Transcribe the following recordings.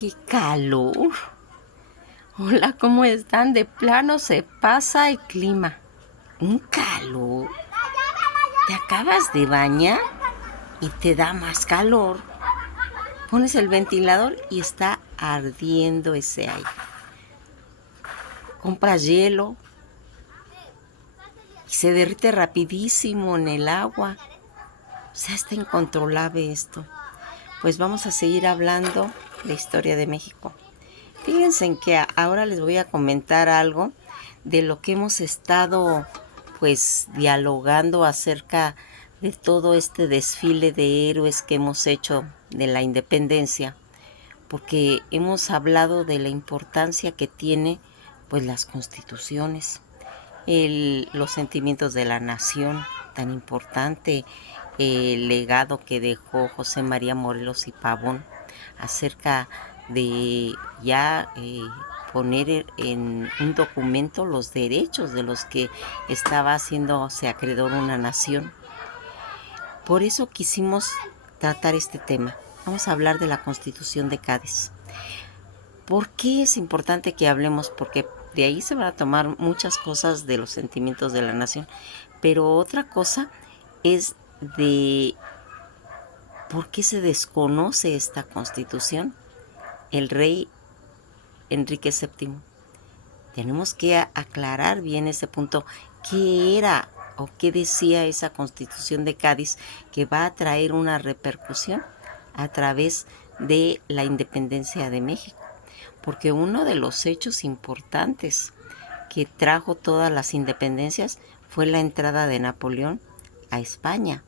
¡Qué calor! Hola, ¿cómo están? De plano se pasa el clima. Un calor. Te acabas de bañar y te da más calor. Pones el ventilador y está ardiendo ese aire. Compras hielo y se derrite rapidísimo en el agua. O sea, está incontrolable esto. Pues vamos a seguir hablando de historia de México. Fíjense en que ahora les voy a comentar algo de lo que hemos estado pues dialogando acerca de todo este desfile de héroes que hemos hecho de la independencia, porque hemos hablado de la importancia que tiene pues las constituciones, los sentimientos de la nación, tan importante el legado que dejó José María Morelos y Pavón acerca de ya poner en un documento los derechos de los que estaba haciéndose acreedor una nación. Por eso quisimos tratar este tema. Vamos a hablar de la Constitución de Cádiz. ¿Por qué es importante que hablemos? Porque de ahí se van a tomar muchas cosas de los sentimientos de la nación, pero otra cosa es de por qué se desconoce esta Constitución. El rey Enrique VII. Tenemos que aclarar bien ese punto. ¿Qué era o qué decía esa Constitución de Cádiz que va a traer una repercusión a través de la independencia de México? Porque uno de los hechos importantes que trajo todas las independencias fue la entrada de Napoleón a España,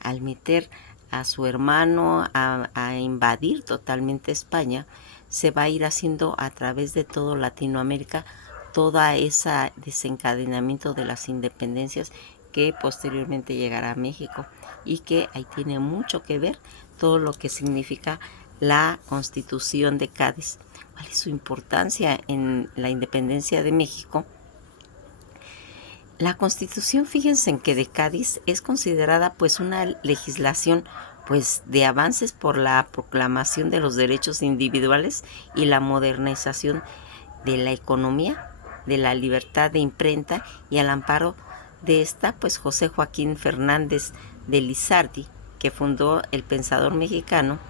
al meter a su hermano a invadir totalmente España. Se va a ir haciendo a través de todo Latinoamérica toda ese desencadenamiento de las independencias que posteriormente llegará a México, y que ahí tiene mucho que ver todo lo que significa la Constitución de Cádiz. ¿Cuál es su importancia en la independencia de México? La Constitución, fíjense en que de Cádiz es considerada pues una legislación pues de avances por la proclamación de los derechos individuales y la modernización de la economía, de la libertad de imprenta, y al amparo de esta pues José Joaquín Fernández de Lizardi, que fundó El Pensador Mexicano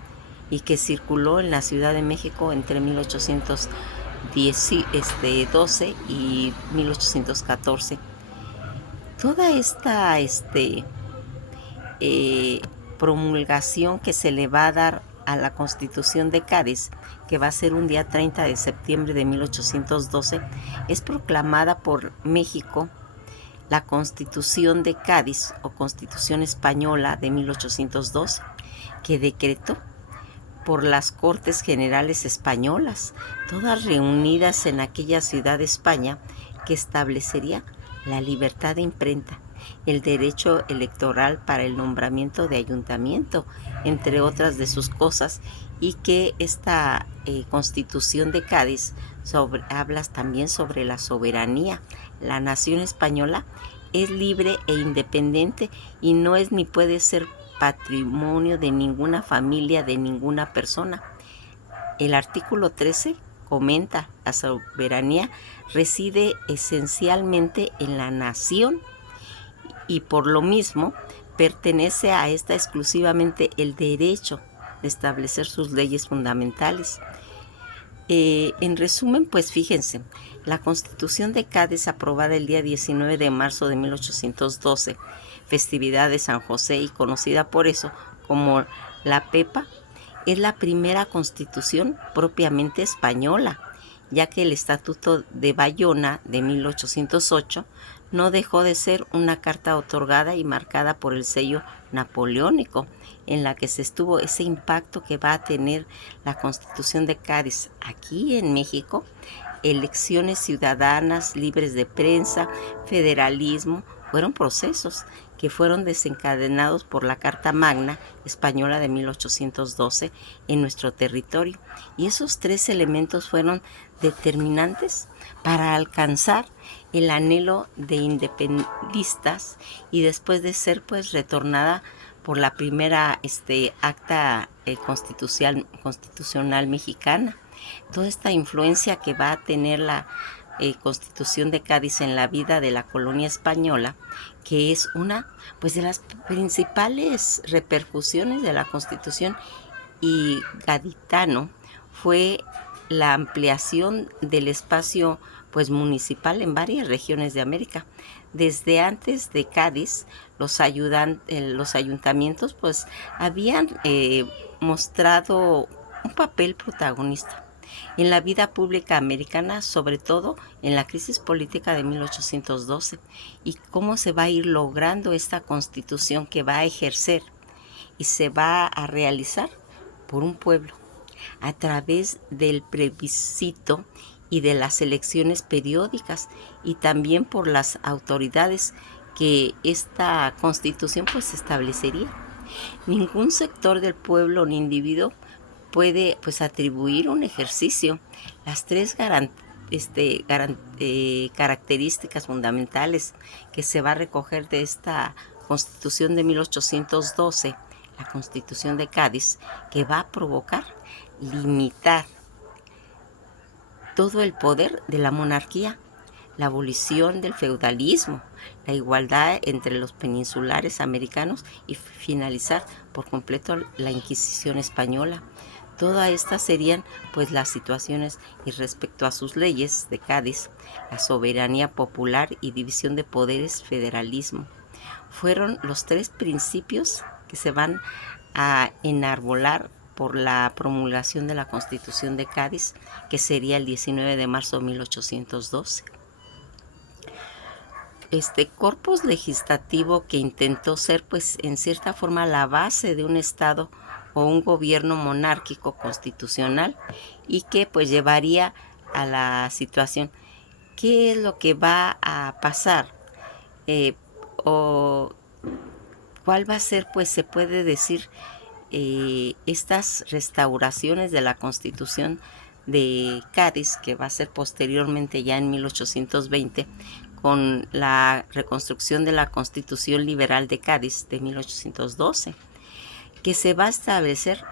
y que circuló en la Ciudad de México entre 1812 y 1814. Toda esta promulgación que se le va a dar a la Constitución de Cádiz, que va a ser un día 30 de septiembre de 1812, es proclamada por México la Constitución de Cádiz o Constitución Española de 1812, que decretó por las Cortes Generales Españolas, todas reunidas en aquella ciudad de España, que establecería la libertad de imprenta, el derecho electoral para el nombramiento de ayuntamiento, entre otras de sus cosas, y que esta Constitución de Cádiz habla también sobre la soberanía. La nación española es libre e independiente y no es ni puede ser patrimonio de ninguna familia, de ninguna persona. El artículo 13 comenta: la soberanía reside esencialmente en la nación y por lo mismo pertenece a esta exclusivamente el derecho de establecer sus leyes fundamentales. En resumen, pues fíjense, la Constitución de Cádiz, aprobada el día 19 de marzo de 1812, festividad de San José y conocida por eso como la Pepa, es la primera constitución propiamente española, ya que el Estatuto de Bayona de 1808 no dejó de ser una carta otorgada y marcada por el sello napoleónico, en la que se estuvo ese impacto que va a tener la Constitución de Cádiz aquí en México: elecciones ciudadanas, libres de prensa, federalismo. Fueron procesos que fueron desencadenados por la Carta Magna Española de 1812 en nuestro territorio. Y esos tres elementos fueron determinantes para alcanzar el anhelo de independistas, y después de ser pues retornada por la primera acta constitucional mexicana. Toda esta influencia que va a tener la Constitución de Cádiz en la vida de la colonia española, que es una pues de las principales repercusiones de la Constitución y gaditano, fue la ampliación del espacio pues municipal en varias regiones de América. Desde antes de Cádiz, los ayuntamientos pues habían mostrado un papel protagonista en la vida pública americana, sobre todo en la crisis política de 1812, y cómo se va a ir logrando esta constitución que va a ejercer y se va a realizar por un pueblo a través del plebiscito y de las elecciones periódicas, y también por las autoridades que esta constitución pues establecería. Ningún sector del pueblo ni individuo puede pues atribuir un ejercicio. Las tres características fundamentales que se va a recoger de esta Constitución de 1812, la Constitución de Cádiz, que va a provocar limitar todo el poder de la monarquía, la abolición del feudalismo, la igualdad entre los peninsulares americanos y finalizar por completo la Inquisición española. Todas estas serían pues las situaciones, y respecto a sus leyes de Cádiz, la soberanía popular y división de poderes, federalismo. Fueron los tres principios que se van a enarbolar por la promulgación de la Constitución de Cádiz, que sería el 19 de marzo de 1812. Corpus legislativo que intentó ser pues en cierta forma la base de un estado o un gobierno monárquico constitucional, y que pues llevaría a la situación. ¿Qué es lo que va a pasar? O cuál va a ser, pues se puede decir, estas restauraciones de la Constitución de Cádiz, que va a ser posteriormente ya en 1820, con la reconstrucción de la Constitución Liberal de Cádiz de 1812, que se va a establecer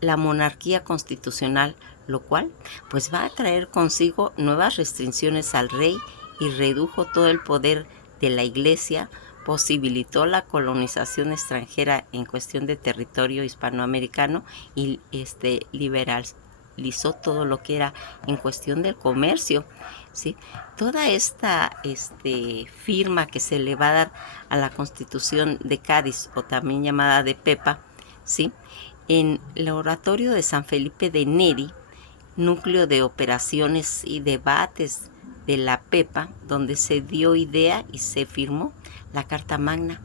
la monarquía constitucional, lo cual pues va a traer consigo nuevas restricciones al rey y redujo todo el poder de la Iglesia, posibilitó la colonización extranjera en cuestión de territorio hispanoamericano y liberalizó todo lo que era en cuestión del comercio, ¿sí? Toda esta firma que se le va a dar a la Constitución de Cádiz, o también llamada de Pepa, ¿sí?, en el oratorio de San Felipe de Neri, núcleo de operaciones y debates de la Pepa, donde se dio idea y se firmó la Carta Magna.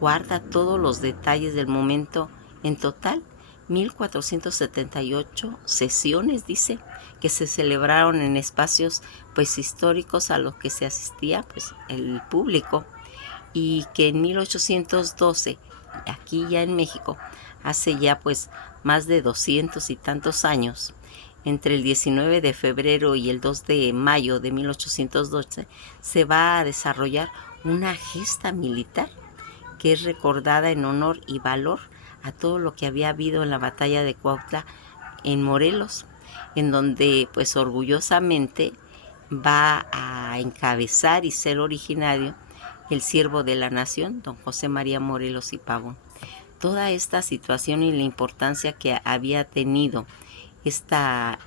Guarda todos los detalles del momento. En total 1478 sesiones, dice, que se celebraron en espacios pues históricos a los que se asistía pues el público, y que en 1812, aquí ya en México, hace ya pues más de 200 y tantos años, entre el 19 de febrero y el 2 de mayo de 1812, se va a desarrollar una gesta militar que es recordada en honor y valor a todo lo que había habido en la batalla de Cuautla en Morelos, en donde pues orgullosamente va a encabezar y ser originario el siervo de la nación, don José María Morelos y Pavón. Toda esta situación y la importancia que había tenido esta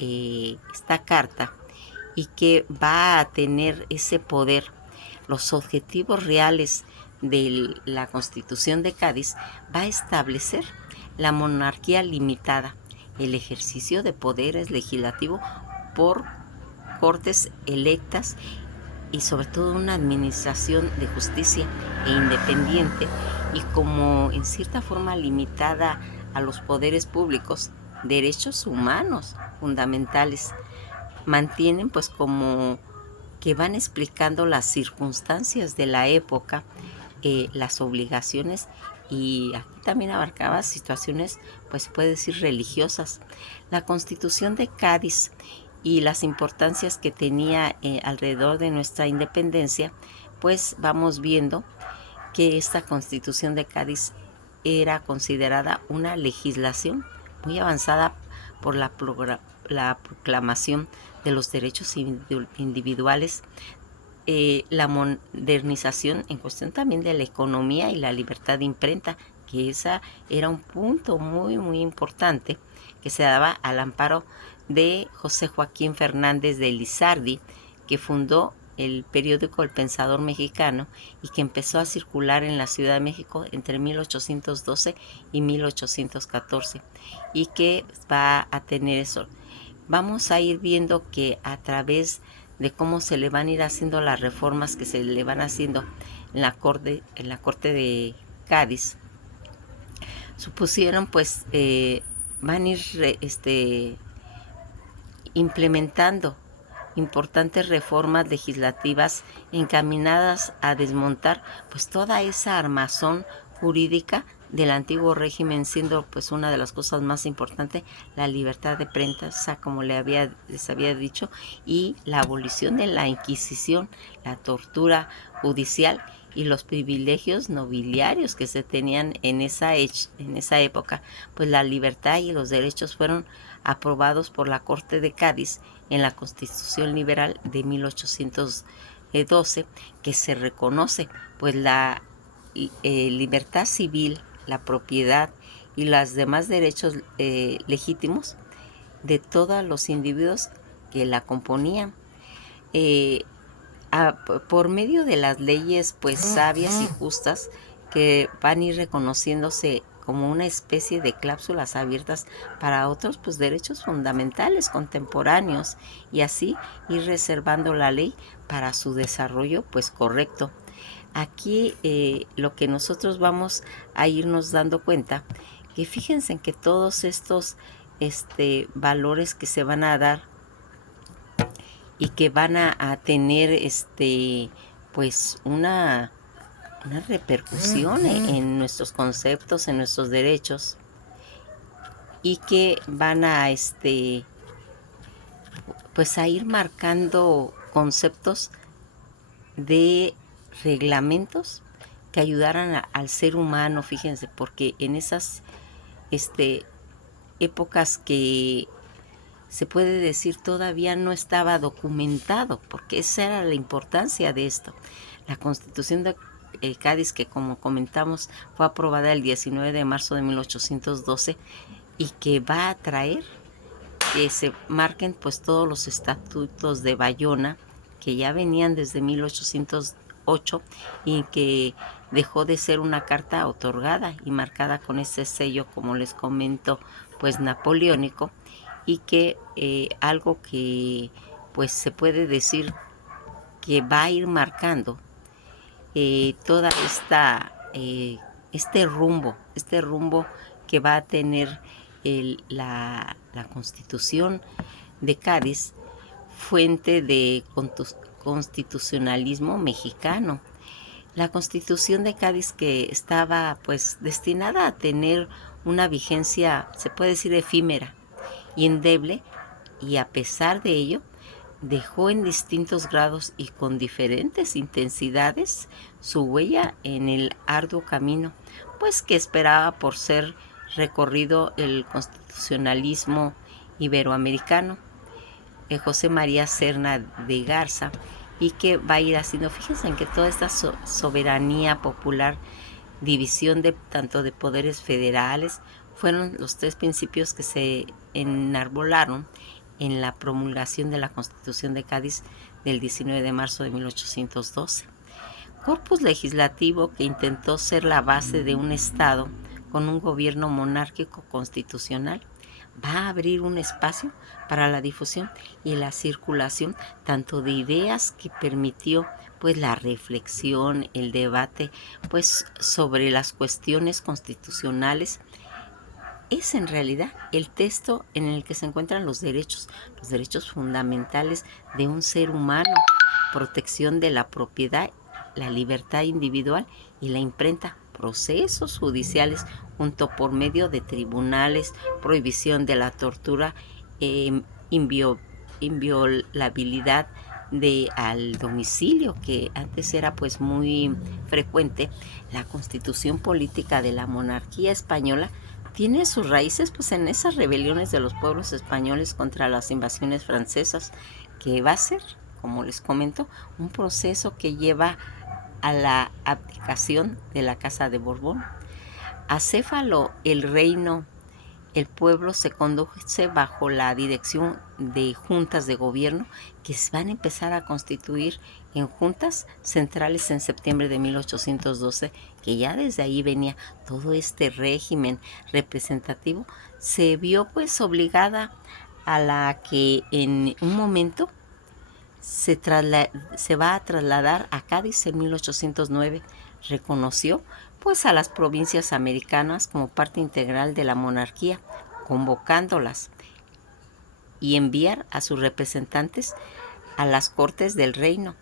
carta, y que va a tener ese poder, los objetivos reales de la Constitución de Cádiz, va a establecer la monarquía limitada, el ejercicio de poderes legislativos por cortes electas, y sobre todo una administración de justicia e independiente, y como en cierta forma limitada a los poderes públicos, derechos humanos fundamentales. Mantienen pues como que van explicando las circunstancias de la época, las obligaciones, y aquí también abarcaba situaciones pues puede decir religiosas. La Constitución de Cádiz y las importancias que tenía alrededor de nuestra independencia, pues vamos viendo que esta Constitución de Cádiz era considerada una legislación muy avanzada por la proclamación de los derechos individuales, la modernización en cuestión también de la economía y la libertad de imprenta, que esa era un punto muy importante que se daba al amparo de José Joaquín Fernández de Lizardi, que fundó el periódico El Pensador Mexicano y que empezó a circular en la Ciudad de México entre 1812 y 1814, y que va a tener eso. Vamos a ir viendo que a través de cómo se le van a ir haciendo las reformas que se le van haciendo en la corte de Cádiz, supusieron pues van a ir implementando importantes reformas legislativas encaminadas a desmontar pues toda esa armazón jurídica del antiguo régimen, siendo pues una de las cosas más importantes la libertad de prensa, como les había dicho, y la abolición de la Inquisición, la tortura judicial y los privilegios nobiliarios que se tenían en esa época. Pues la libertad y los derechos fueron aprobados por la Corte de Cádiz en la Constitución Liberal de 1812, que se reconoce pues la libertad civil, la propiedad y los demás derechos legítimos de todos los individuos que la componían, por medio de las leyes pues sabias y justas que van a ir reconociéndose como una especie de cláusulas abiertas para otros pues derechos fundamentales contemporáneos, y así ir reservando la ley para su desarrollo pues correcto. Aquí lo que nosotros vamos a irnos dando cuenta, que fíjense en que todos estos valores que se van a dar y que van a tener pues una repercusión en nuestros conceptos, en nuestros derechos, y que van a pues a ir marcando conceptos de reglamentos que ayudaran al ser humano. Fíjense, porque en esas épocas que se puede decir todavía no estaba documentado, porque esa era la importancia de esto. La Constitución de Cádiz, que como comentamos fue aprobada el 19 de marzo de 1812, y que va a traer que se marquen pues todos los estatutos de Bayona, que ya venían desde 1808 y que dejó de ser una carta otorgada y marcada con ese sello, como les comento, pues napoleónico, y que algo que pues se puede decir que va a ir marcando toda este rumbo que va a tener la Constitución de Cádiz, fuente de constitucionalismo mexicano. La Constitución de Cádiz, que estaba pues destinada a tener una vigencia, se puede decir, efímera y endeble, y a pesar de ello dejó en distintos grados y con diferentes intensidades su huella en el arduo camino pues que esperaba por ser recorrido el constitucionalismo iberoamericano, José María Serna de Garza, y que va a ir haciendo, fíjense en que toda esta soberanía popular, división de tanto de poderes federales, fueron los tres principios que se enarbolaron en la promulgación de la Constitución de Cádiz del 19 de marzo de 1812. Corpus legislativo que intentó ser la base de un Estado con un gobierno monárquico constitucional, va a abrir un espacio para la difusión y la circulación tanto de ideas, que permitió pues la reflexión, el debate pues sobre las cuestiones constitucionales. Es en realidad el texto en el que se encuentran los derechos fundamentales de un ser humano, protección de la propiedad, la libertad individual y la imprenta, procesos judiciales junto por medio de tribunales, prohibición de la tortura, inviolabilidad al domicilio, que antes era pues muy frecuente. La constitución política de la monarquía española tiene sus raíces pues en esas rebeliones de los pueblos españoles contra las invasiones francesas, que va a ser, como les comento, un proceso que lleva a la abdicación de la Casa de Borbón. Acéfalo el reino, el pueblo se conduce bajo la dirección de juntas de gobierno que se van a empezar a constituir en juntas centrales en septiembre de 1812, que ya desde ahí venía todo este régimen representativo. Se vio pues obligada a la que en un momento se va a trasladar a Cádiz en 1809. Reconoció pues a las provincias americanas como parte integral de la monarquía, convocándolas y enviar a sus representantes a las cortes del reino.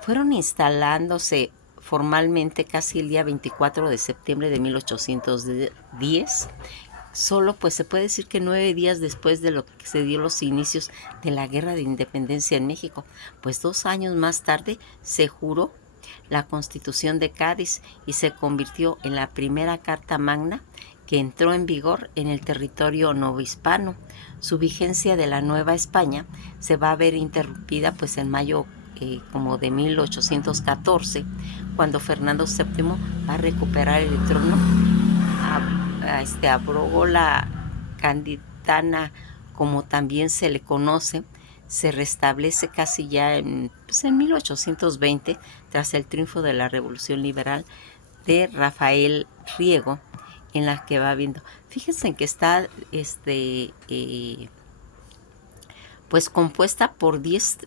Fueron instalándose formalmente casi el día 24 de septiembre de 1810, solo pues se puede decir que 9 días después de lo que se dio los inicios de la Guerra de Independencia en México, pues 2 años más tarde se juró la Constitución de Cádiz y se convirtió en la primera Carta Magna que entró en vigor en el territorio novohispano. Su vigencia de la Nueva España se va a ver interrumpida pues en mayo como de 1814, cuando Fernando VII va a recuperar el trono. Abrogó la Candidana, como también se le conoce. Se restablece casi ya en 1820, tras el triunfo de la Revolución Liberal de Rafael Riego, en la que va viendo. Fíjense en que está pues compuesta por 10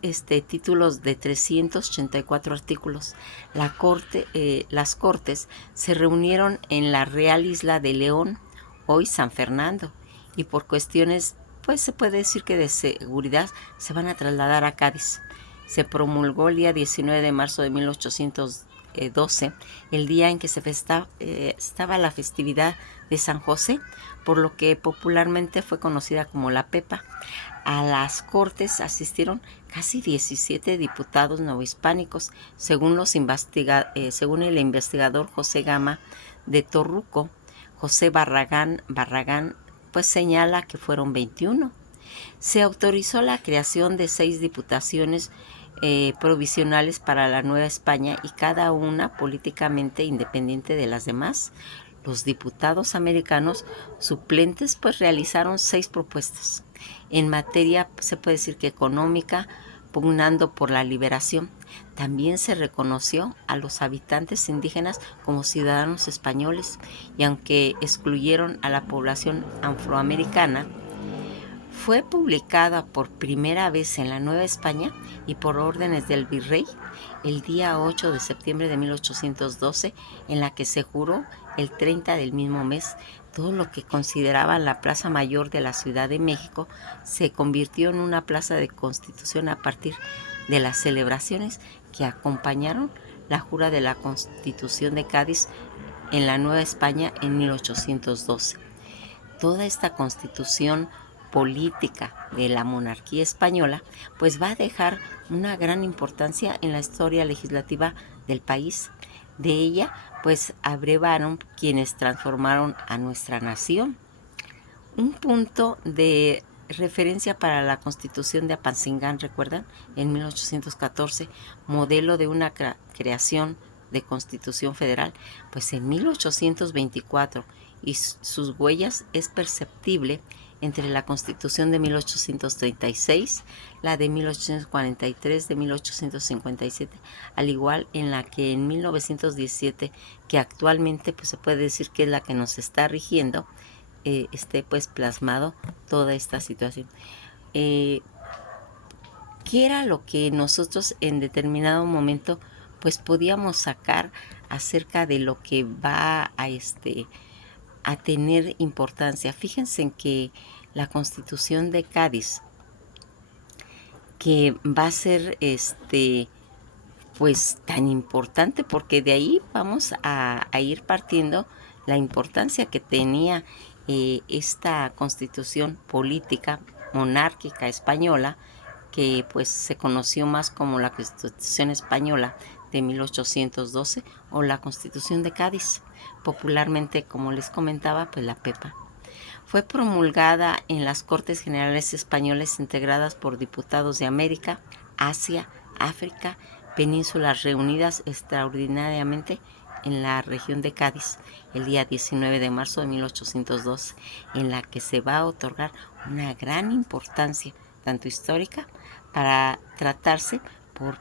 títulos de 384 artículos. Las Cortes se reunieron en la Real Isla de León, hoy San Fernando, y por cuestiones, pues se puede decir que de seguridad, se van a trasladar a Cádiz. Se promulgó el día 19 de marzo de 1812, el día en que se estaba la festividad de San José, por lo que popularmente fue conocida como la Pepa. A las Cortes asistieron casi 17 diputados novohispánicos, según el investigador José Gama de Torruco. José Barragán pues señala que fueron 21. Se autorizó la creación de 6 diputaciones provisionales para la Nueva España, y cada una políticamente independiente de las demás. Los diputados americanos suplentes pues realizaron 6 propuestas en materia, se puede decir que económica, pugnando por la liberación. También se reconoció a los habitantes indígenas como ciudadanos españoles, y aunque excluyeron a la población afroamericana, fue publicada por primera vez en la Nueva España y por órdenes del virrey el día 8 de septiembre de 1812, en la que se juró el 30 del mismo mes. Todo lo que consideraban la Plaza Mayor de la Ciudad de México se convirtió en una plaza de Constitución a partir de las celebraciones que acompañaron la jura de la Constitución de Cádiz en la Nueva España en 1812. Toda esta constitución política de la monarquía española pues va a dejar una gran importancia en la historia legislativa del país. De ella pues abrevaron quienes transformaron a nuestra nación. Un punto de referencia para la Constitución de Apatzingán, ¿recuerdan? En 1814, modelo de una creación de Constitución Federal, pues en 1824, y sus huellas es perceptible entre la Constitución de 1836, la de 1843, de 1857, al igual en la que en 1917, que actualmente pues se puede decir que es la que nos está rigiendo, esté pues plasmado toda esta situación. ¿Qué era lo que nosotros en determinado momento pues podíamos sacar acerca de lo que va a tener importancia? Fíjense en que la Constitución de Cádiz, que va a ser pues tan importante, porque de ahí vamos a ir partiendo la importancia que tenía esta Constitución política monárquica española que pues se conoció más como la Constitución Española de 1812 o la Constitución de Cádiz, popularmente, como les comentaba, pues la PEPA. Fue promulgada en las Cortes Generales Españolas integradas por diputados de América, Asia, África, penínsulas reunidas extraordinariamente en la región de Cádiz el día 19 de marzo de 1812, en la que se va a otorgar una gran importancia, tanto histórica, para tratarse por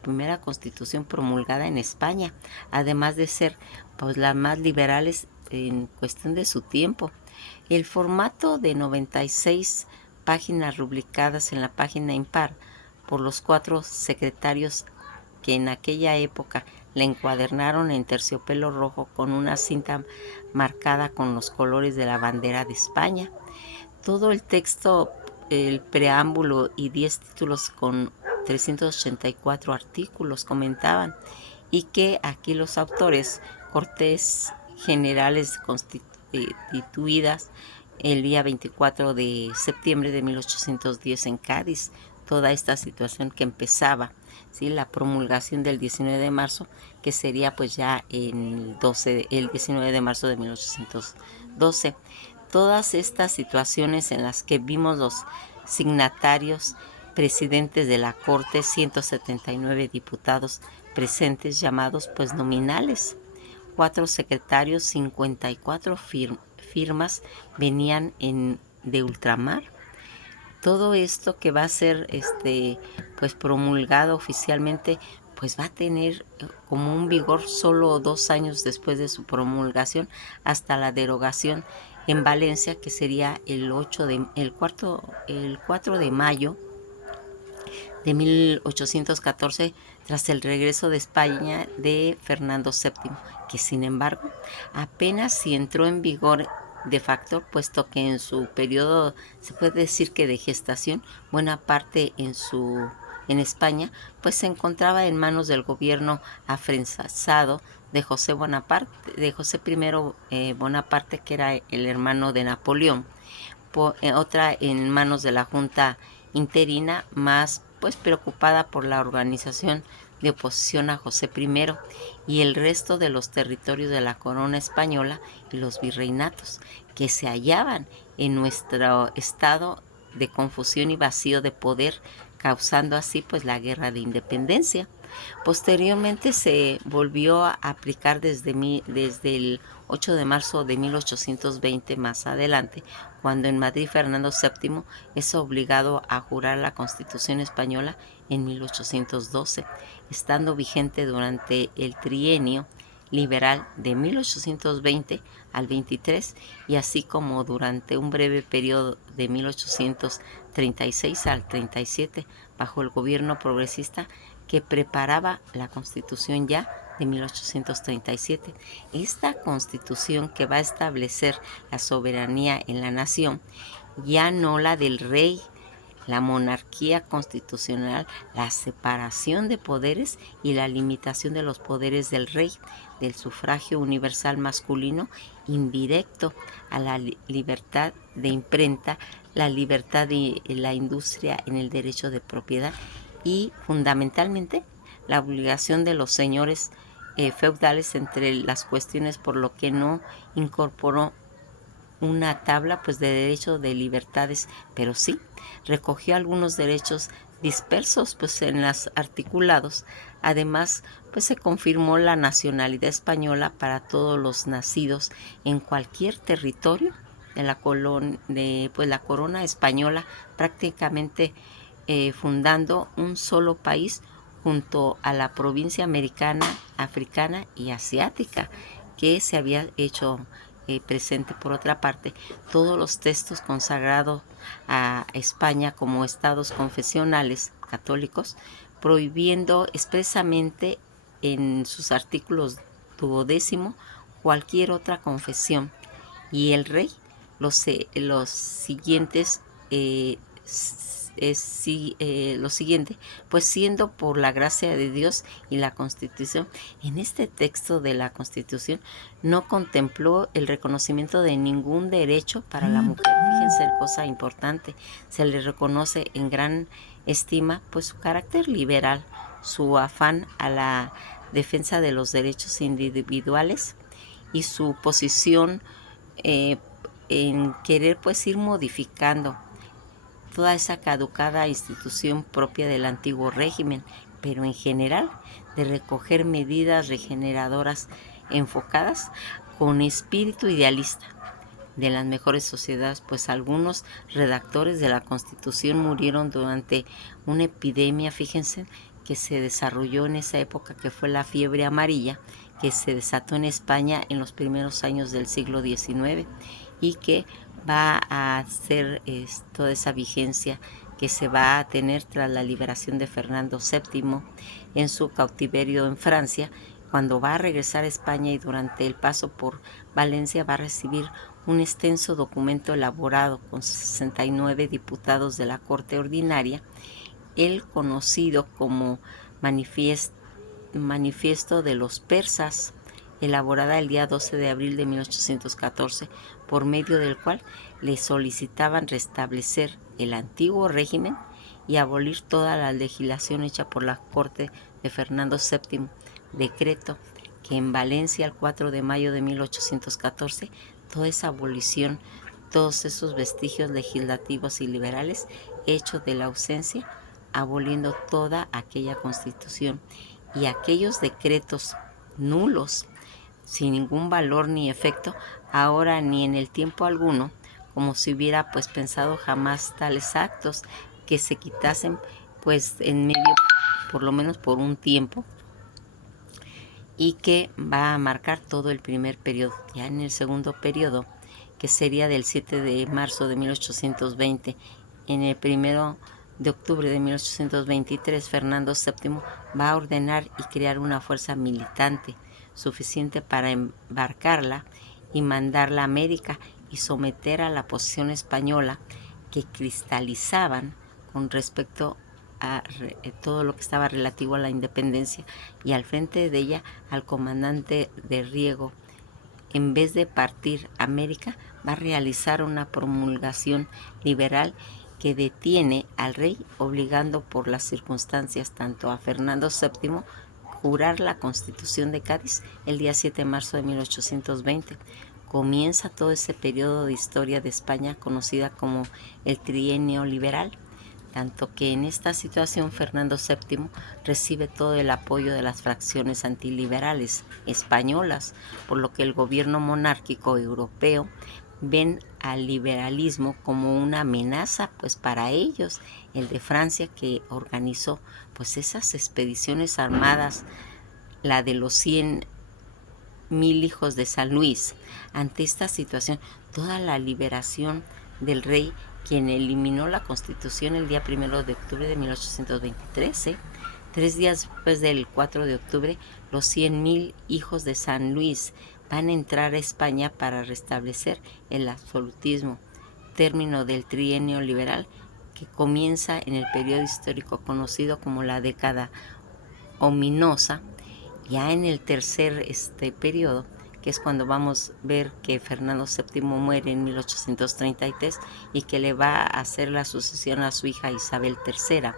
primera constitución promulgada en España, además de ser pues las más liberales en cuestión de su tiempo. El formato de 96 páginas rubricadas en la página impar por los 4 secretarios que en aquella época la encuadernaron en terciopelo rojo con una cinta marcada con los colores de la bandera de España. Todo el texto, el preámbulo y 10 títulos con 384 artículos comentaban, y que aquí los autores, Cortes Generales constituidas el día 24 de septiembre de 1810 en Cádiz, toda esta situación que empezaba, ¿sí? La promulgación del 19 de marzo, que sería pues ya el 19 de marzo de 1812. Todas estas situaciones en las que vimos los signatarios, presidentes de la Corte, 179 diputados presentes llamados pues nominales, 4 secretarios, 54 firmas venían de ultramar. Todo esto que va a ser pues promulgado oficialmente, pues va a tener como un vigor solo 2 años después de su promulgación, hasta la derogación en Valencia, que sería el 4 de mayo de 1814, tras el regreso de España de Fernando VII, que sin embargo apenas si entró en vigor de facto, puesto que en su periodo, se puede decir que de gestación, buena parte en España, pues se encontraba en manos del gobierno afrancesado de José I Bonaparte, que era el hermano de Napoleón, otra en manos de la Junta interina, más pues preocupada por la organización de oposición a José I, y el resto de los territorios de la corona española y los virreinatos, que se hallaban en nuestro estado de confusión y vacío de poder, causando así pues la guerra de independencia. Posteriormente se volvió a aplicar desde el 8 de marzo de 1820 más adelante, cuando en Madrid Fernando VII es obligado a jurar la Constitución española en 1812, estando vigente durante el trienio liberal de 1820 al 23, y así como durante un breve periodo de 1836 al 37 bajo el gobierno progresista que preparaba la Constitución ya de 1837. Esta Constitución, que va a establecer la soberanía en la nación, ya no la del rey, la monarquía constitucional, la separación de poderes y la limitación de los poderes del rey, del sufragio universal masculino indirecto, a la libertad de imprenta, la libertad de la industria en el derecho de propiedad, y fundamentalmente la obligación de los señores feudales entre las cuestiones, por lo que no incorporó una tabla pues de derechos de libertades, pero sí recogió algunos derechos dispersos pues en los articulados. Además, pues se confirmó la nacionalidad española para todos los nacidos en cualquier territorio de la corona española, prácticamente fundando un solo país junto a la provincia americana, africana y asiática, que se había hecho presente. Por otra parte, todos los textos consagrados a España como estados confesionales católicos, prohibiendo expresamente en sus artículos 12 cualquier otra confesión, y el rey los siguientes lo siguiente, pues siendo por la gracia de Dios y la Constitución, en este texto de la Constitución no contempló el reconocimiento de ningún derecho para la mujer. Fíjense, cosa importante, se le reconoce en gran estima pues su carácter liberal, su afán a la defensa de los derechos individuales y su posición en querer pues ir modificando toda esa caducada institución propia del antiguo régimen, pero en general de recoger medidas regeneradoras enfocadas con espíritu idealista de las mejores sociedades, pues algunos redactores de la Constitución murieron durante una epidemia, fíjense, que se desarrolló en esa época, que fue la fiebre amarilla, que se desató en España en los primeros años del siglo XIX y que va a ser toda esa vigencia que se va a tener tras la liberación de Fernando VII en su cautiverio en Francia, cuando va a regresar a España y durante el paso por Valencia va a recibir un extenso documento elaborado con 69 diputados de la Corte Ordinaria, el conocido como Manifiesto de los Persas, elaborada el día 12 de abril de 1814, por medio del cual le solicitaban restablecer el antiguo régimen y abolir toda la legislación hecha por la corte de Fernando VII, decreto que en Valencia el 4 de mayo de 1814, toda esa abolición, todos esos vestigios legislativos y liberales, hecho de la ausencia, aboliendo toda aquella constitución y aquellos decretos nulos, sin ningún valor ni efecto, ahora ni en el tiempo alguno, como si hubiera pues pensado jamás tales actos que se quitasen pues en medio, por lo menos por un tiempo, y que va a marcar todo el primer periodo. Ya en el segundo periodo, que sería del 7 de marzo de 1820, en el 1 de octubre de 1823, Fernando VII va a ordenar y crear una fuerza militante suficiente para embarcarla y mandarla a América y someter a la posición española que cristalizaban con respecto a todo lo que estaba relativo a la independencia, y al frente de ella al comandante de Riego. En vez de partir a América, va a realizar una promulgación liberal que detiene al rey, obligando por las circunstancias tanto a Fernando VII jurar la Constitución de Cádiz el día 7 de marzo de 1820. Comienza todo ese periodo de historia de España conocida como el Trienio Liberal, tanto que en esta situación Fernando VII recibe todo el apoyo de las fracciones antiliberales españolas, por lo que el gobierno monárquico europeo ven al liberalismo como una amenaza pues para ellos. El de Francia, que organizó pues esas expediciones armadas, la de los 100.000 hijos de San Luis. Ante esta situación, toda la liberación del rey, quien eliminó la Constitución el día 1 de octubre de 1823, 3 días después del 4 de octubre, los 100.000 hijos de San Luis van a entrar a España para restablecer el absolutismo, término del trienio liberal que comienza en el periodo histórico conocido como la década ominosa. Ya en el tercer periodo, que es cuando vamos a ver que Fernando VII muere en 1833 y que le va a hacer la sucesión a su hija Isabel III,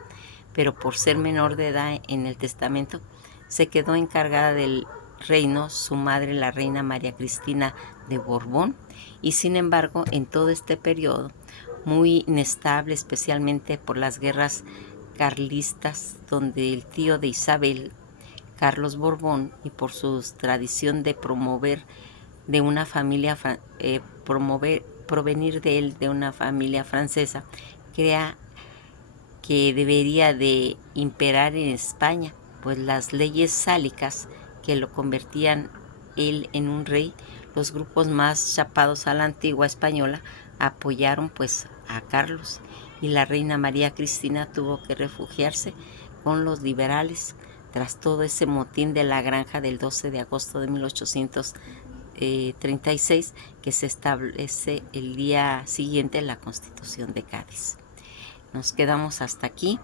pero por ser menor de edad en el testamento, se quedó encargada del reino su madre, la reina María Cristina de Borbón, y sin embargo en todo este periodo, muy inestable, especialmente por las guerras carlistas, donde el tío de Isabel, Carlos Borbón, y por su tradición de provenir de él de una familia francesa, crea que debería de imperar en España pues las leyes sálicas que lo convertían él en un rey. Los grupos más chapados a la antigua española apoyaron pues a Carlos, y la reina María Cristina tuvo que refugiarse con los liberales tras todo ese motín de la granja del 12 de agosto de 1836, que se establece el día siguiente la Constitución de Cádiz. nos quedamos hasta aquí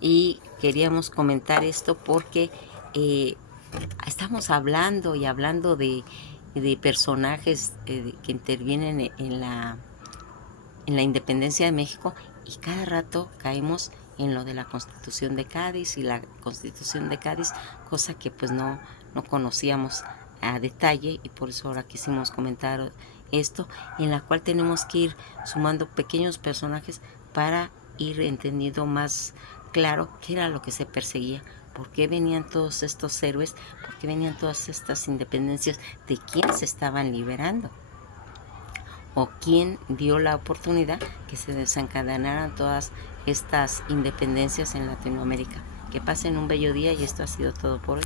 y queríamos comentar esto porque estamos hablando y hablando de personajes que intervienen en la independencia de México, y cada rato caemos en lo de la Constitución de Cádiz y la Constitución de Cádiz, cosa que pues no conocíamos a detalle, y por eso ahora quisimos comentar esto, en la cual tenemos que ir sumando pequeños personajes para ir entendiendo más claro qué era lo que se perseguía, por qué venían todos estos héroes, por qué venían todas estas independencias, de quién se estaban liberando, o quién dio la oportunidad que se desencadenaran todas estas independencias en Latinoamérica. Que pasen un bello día, y esto ha sido todo por hoy.